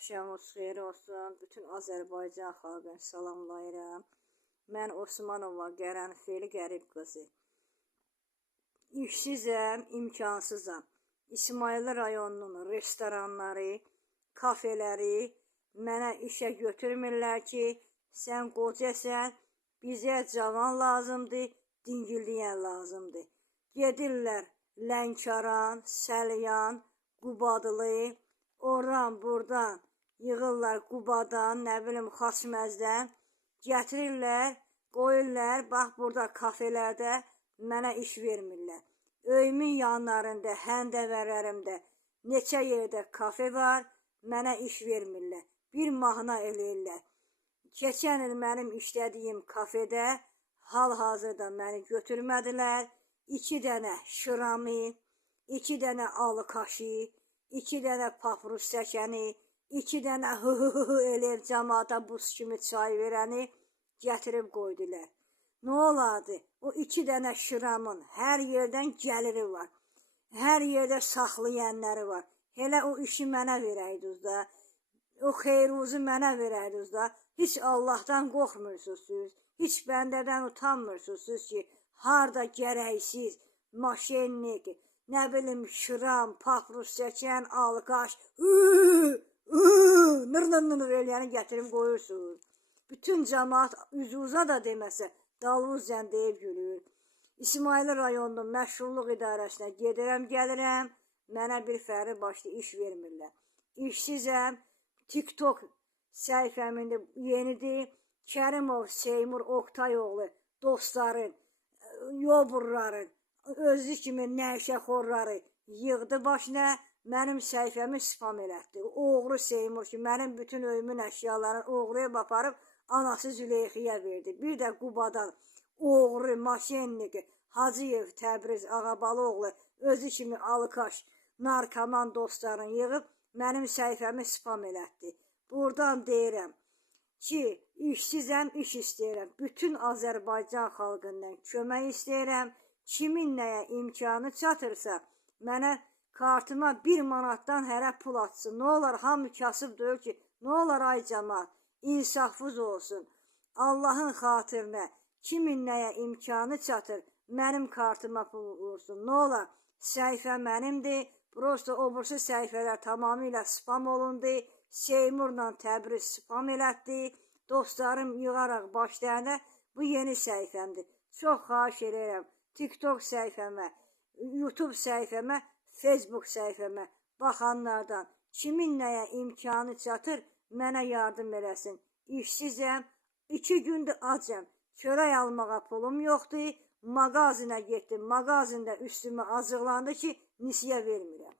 Axşamınız xeyir olsun. Bütün Azərbaycan xalqını salamlayıram. Mən Osmanova Qərənfil Qərib qızı. İşsizəm, imkansızam. İsmayıllı rayonunun restoranları, kafeleri mənə işə götürmürlər ki, sən qocasən, bizə cavan lazımdır, dingildiyən lazımdır. Gedirlər Lənkəran, Səlyan, Qubadılı, oradan buradan yığırlar Qubadan, nə bilim Xaçməzdən, gətirirlər, qoyurlar, bax burada kafelərdə mənə iş vermirlər. Öyümün yanlarında, həndəvərlərimdə neçə yerdə kafe var, mənə iş vermirlər. Bir mahnı eləyirlər. Keçən il mənim işlədiyim kafedə hal-hazırda məni götürmədilər. 2 dənə şırami, 2 dənə alı kaşı, 2 dənə pafrus səkəni, 2 dənə hı eləyib cəmaata buz kimi çay verəni gətirib qoydular. Nə olardı? O 2 dənə şıramın hər yerdən gəliri var. Hər yerdə saxlayanları var. Elə o işi mənə verəydiniz da. O xeyruzu mənə verəydiniz da. Heç Allahdan qorxmursunuz. Heç bəndədən utanmırsınız ki, harda gərəksiz, maşennik, nə bilim şıram, pafrus səkən, alqaş, nır eləyəni gətirib qoyursunuz. Bütün cəmaat üzü-uza da deməsə, dalvuzcan deyib gülür. İsmayıllı rayonunun məşğulluq idarəsinə gedirəm, gəlirəm, mənə bir fərri başlı iş vermirlər. İşsizəm, TikTok səhifəmin yenidir, Kərimov Seymur Oqtayoğlu dostların, yoburların, özü kimi nəşəxorları yığdı başına, mənim səhifəmi spam elətdi. Oğru Seymur ki, mənim bütün öyümün əşyalarını oğruyub aparıb anası Züleyxiyə verdi. Bir də Qubadan oğru, maşennik, Hacıyev Təbriz Ağabaloğlu özü kimi alıkaş, narkoman dostlarını yığıb mənim səhifəmi spam elətdi. Buradan deyirəm ki, işsizəm, iş istəyirəm. Bütün Azərbaycan xalqından kömək istəyirəm. Kimin nəyə imkanı çatırsa, mənə kartıma 1 manatdan hərə pul atsın. Nə olar, hamı kasıb deyil ki, nə olar ay cəmaat, insafsız olsun. Allahın xatirinə kimin nəyə imkanı çatır, mənim kartıma pul vursun. Nə olar, səhifə mənimdir, prosto o bursu səhifələr tamamilə spam olundu. Seymurla Təbriz spam elətdi. Dostlarım yığaraq başlayanda bu yeni səhifəmdir. Çox xahiş edirəm. TikTok səhifəmə, YouTube səhifəmə, Facebook səhifəmə baxanlardan kimin nəyə imkanı çatır, mənə yardım eləsin. İşsizəm, 2 gündür acam. Çörək almağa pulum yoxdur. Mağazinə getdim. Mağazində üstümə acıqlandı ki, nisiyə vermirəm.